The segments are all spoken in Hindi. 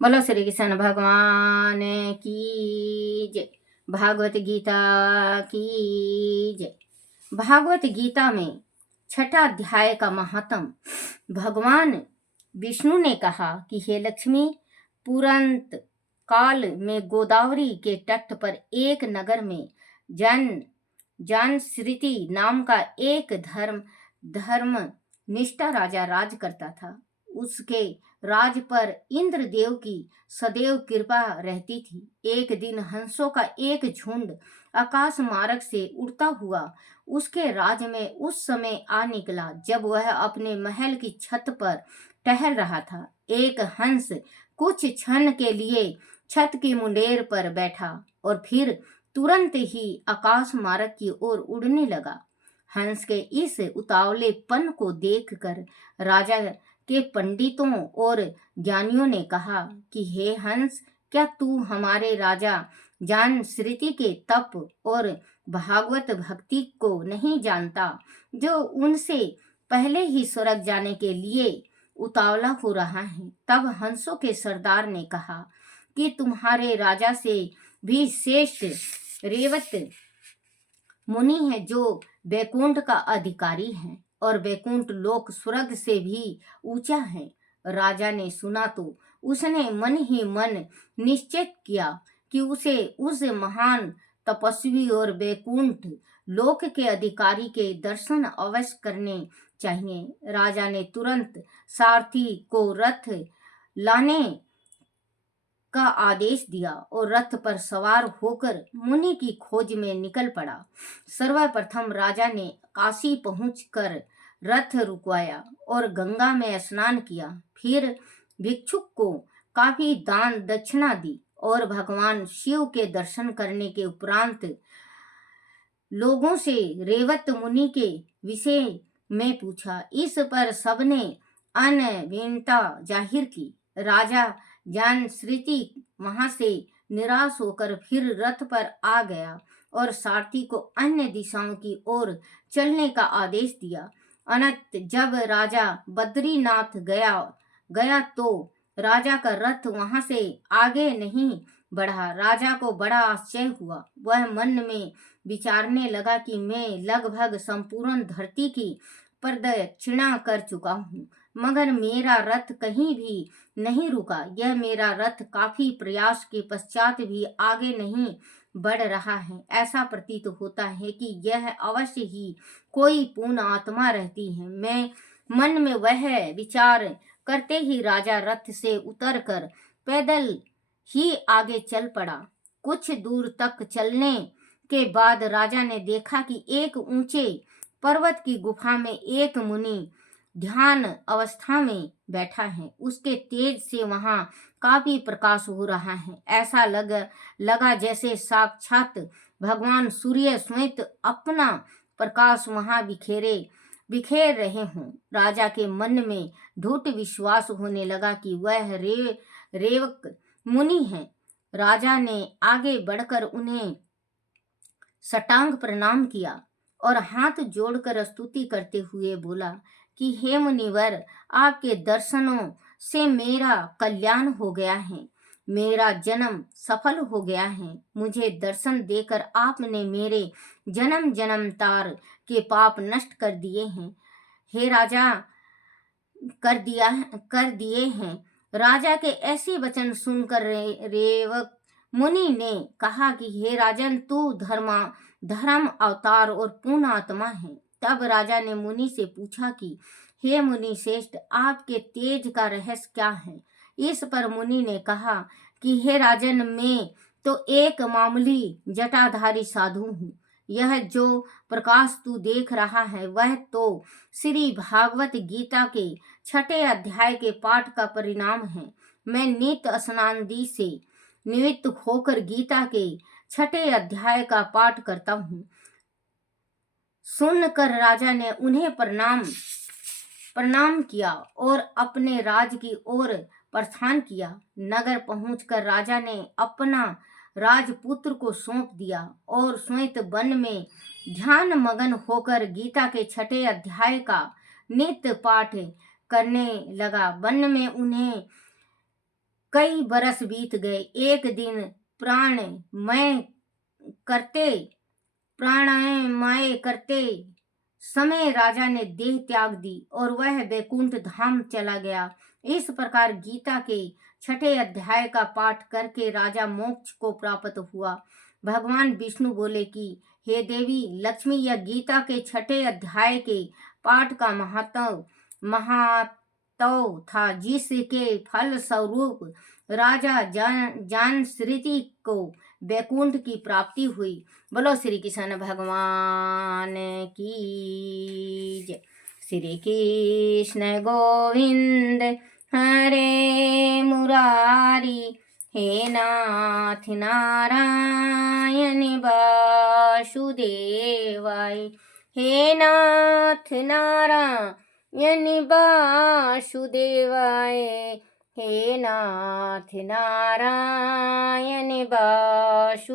बोलो श्री कृष्ण भगवान की जय। भागवत गीता की जय। भागवत गीता में छठा अध्याय का महात्म। भगवान विष्णु ने कहा कि हे लक्ष्मी, पुरंत काल में गोदावरी के तट पर एक नगर में जानश्रुति नाम का एक धर्म निष्ठा राजा राज करता था। उसके राज पर इंद्रदेव की सदैव कृपा रहती थी। एक दिन हंसों का एक झुंड आकाश मार्ग से उड़ता हुआ उसके राज में उस समय आ निकला जब वह अपने महल की छत पर टहल रहा था। एक हंस कुछ क्षण के लिए छत की मुंडेर पर बैठा और फिर तुरंत ही आकाश मार्ग की ओर उड़ने लगा। हंस के इस उतावलेपन को देखकर राजा के पंडितों और ज्ञानियों ने कहा कि हे हंस, क्या तू हमारे राजा जानश्रुति के तप और भागवत भक्ति को नहीं जानता, जो उनसे पहले ही स्वर्ग जाने के लिए उतावला हो रहा है। तब हंसों के सरदार ने कहा कि तुम्हारे राजा से भी श्रेष्ठ रेवत मुनि है, जो वैकुंठ का अधिकारी है और वैकुंठ लोक स्वर्ग से भी ऊंचा है। राजा ने सुना तो उसने मन ही मन निश्चय किया कि उसे उस महान तपस्वी और वैकुंठ लोक के अधिकारी के दर्शन अवश्य करने चाहिए। राजा ने तुरंत सारथी को रथ लाने का आदेश दिया और रथ पर सवार होकर मुनि की खोज में निकल पड़ा। सर्वप्रथम राजा ने काशी पहुंचकर रथ रुकवाया और गंगा में स्नान किया। फिर भिक्षुक को काफी दान दक्षिणा दी और भगवान शिव के दर्शन करने के उपरांत लोगों से रेवत मुनि के विषय में पूछा। इस पर सबने अनभिन्नता जाहिर की। राजा जानश्रुति वहां से निराश होकर फिर रथ पर आ गया और सारथी को अन्य दिशाओं की ओर चलने का आदेश दिया। अनंत जब राजा बद्रीनाथ गया तो राजा का रथ वहां से आगे नहीं बढ़ा। राजा को बड़ा आश्चर्य हुआ। वह मन में विचारने लगा कि मैं लगभग संपूर्ण धरती की प्रदक्षिणा कर चुका हूँ, मगर मेरा रथ कहीं भी नहीं रुका। यह मेरा रथ काफी प्रयास के पश्चात भी आगे नहीं बढ़ रहा है। ऐसा प्रतीत होता है कि यह अवश्य ही कोई पूर्ण आत्मा रहती है। मैं मन में वह विचार करते ही राजा रथ से उतरकर पैदल ही आगे चल पड़ा। कुछ दूर तक चलने के बाद राजा ने देखा कि एक ऊंचे पर्वत की गुफा में एक मुनि ध्यान अवस्था में बैठा है। उसके तेज से वहां काफी प्रकाश हो रहा है। ऐसा लगा जैसे साक्षात भगवान सूर्य स्वयं अपना प्रकाश वहां बिखेर रहे हों। राजा के मन में ढूंढ विश्वास होने लगा कि वह रेवक मुनि है। राजा ने आगे बढ़कर उन्हें सटांग प्रणाम किया और हाथ जोड़कर स्तुति करते हुए बोला कि हे मुनिवर, आपके दर्शनों से मेरा कल्याण हो गया है, मेरा जन्म सफल हो गया है। मुझे दर्शन देकर आपने मेरे जन्म जन्मतार के पाप नष्ट कर दिए हैं। हे राजा, कर दिए हैं। राजा के ऐसे वचन सुनकर रेवक मुनि ने कहा कि हे राजन, तू धर्म अवतार और पूर्ण आत्मा है। तब राजा ने मुनि से पूछा कि हे मुनि श्रेष्ठ, आपके तेज का रहस्य क्या है। इस पर मुनि ने कहा कि हे राजन, मैं तो एक मामूली जटाधारी साधु हूँ। यह जो प्रकाश तू देख रहा है वह तो श्री भागवत गीता के छठे अध्याय के पाठ का परिणाम है। मैं नित्य स्नानादि से निवृत्त होकर गीता के छठे अध्याय का पाठ करता हूँ। सुनकर राजा ने उन्हें प्रणाम किया और अपने राज की ओर प्रस्थान किया। नगर पहुंचकर राजा ने अपना राजपुत्र को सौंप दिया और स्वयं वन में ध्यान मगन होकर गीता के छठे अध्याय का नित्य पाठ करने लगा। वन में उन्हें कई बरस बीत गए। एक दिन करते प्राणायामय करते समय राजा ने देह त्याग दी और वह वैकुंठ धाम चला गया। इस प्रकार गीता के 6ठे अध्याय का पाठ करके राजा मोक्ष को प्राप्त हुआ। भगवान विष्णु बोले कि हे देवी लक्ष्मी, यह गीता के 6ठे अध्याय के पाठ का महत्व था, जिसके फल स्वरूप राजा जानश्रुति को वैकुंठ की प्राप्ति हुई। बोलो श्री कृष्ण भगवान की जय। श्री कृष्ण गोविंद हरे मुरारी, हे नाथ नारायण वासुदेवाय, हे नाथ नारायण वासुदेवाय, हे नाथ नारायण वासुदेवाय।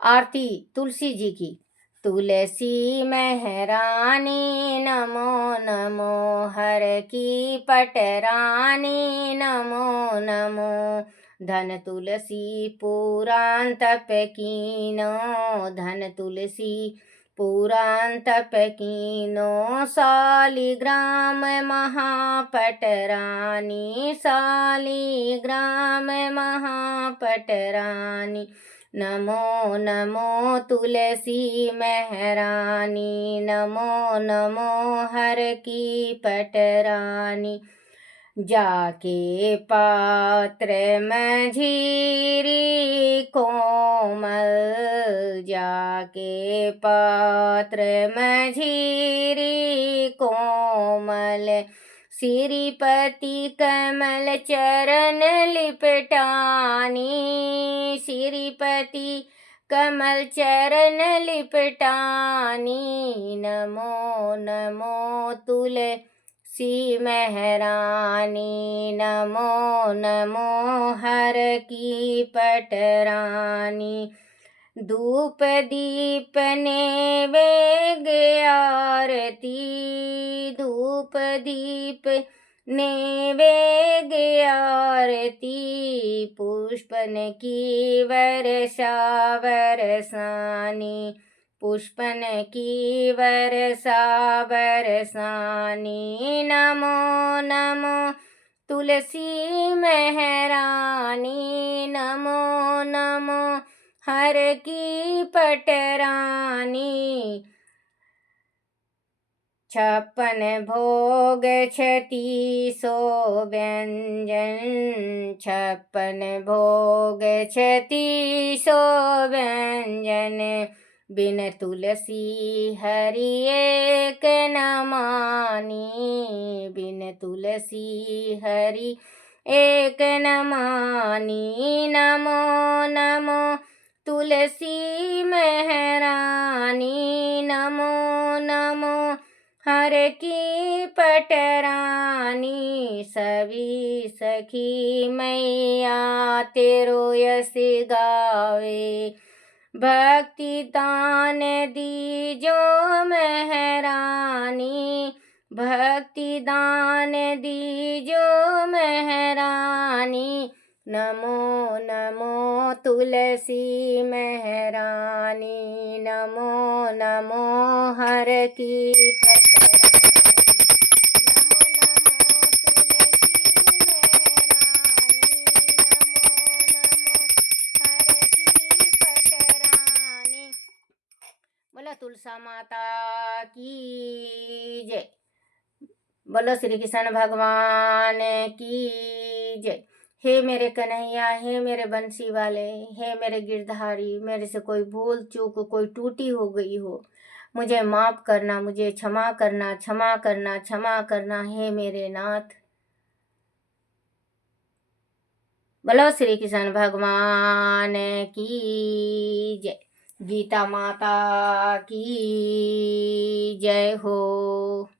आरती तुलसी जी की। तुलसी महरानी नमो नमो, हर की पटरानी नमो नमो, धन तुलसी पुराण तप कीनो, धन तुलसी पुराण तप कीनो, शालिग्राम महापटरानी, शालिग्राम महापटरानी, नमो नमो तुलसी महरानी, नमो नमो हर की पटरानी। जाके पात्र मझीरी कोमल, जाके पात्र मझीरी कोमल, श्रीपति कमल चरण लिपटानी, श्रीपति कमल चरण लिपटानी, नमो नमो तुलसी महरानी, नमो नमो हर की पटरानी। धूप दीप नैवेद्य आरती, धूप दीप नैवेद्य आरती, पुष्पन की वर्षा बरसानी, पुष्पन की वर्षा बरसानी, नमो नमो तुलसी महरानी, नमो नमो हर की पटरानी। 56 भोग 36 व्यंजन, 56 भोग 36 व्यंजन, बिन तुलसी हरि एक न मानी, बिन तुलसी हरि एक न मानी, नमो नमो तुलसी महरानी, नमो नमो हर की पटरानी। सभी सखी मैया तेरो यश गावे, भक्ति दान दीजो महरानी, भक्ति दान दीजो महरानी, नमो नमो तुलसी महरानी, नमो नमो हर की पटरानी, नमो नमो तुलसी महरानी, नमो नमो हर की पटरानी। बोलो तुलसा माता की जय। बोलो श्री कृष्ण भगवान की जय। हे मेरे कन्हैया, हे मेरे बंसी वाले, हे मेरे गिरधारी, मेरे से कोई भूल चूक कोई टूटी हो गई हो, मुझे माफ करना, मुझे क्षमा करना, क्षमा करना, क्षमा करना, हे मेरे नाथ। बोलो श्री कृष्ण भगवान की जय। गीता माता की जय हो।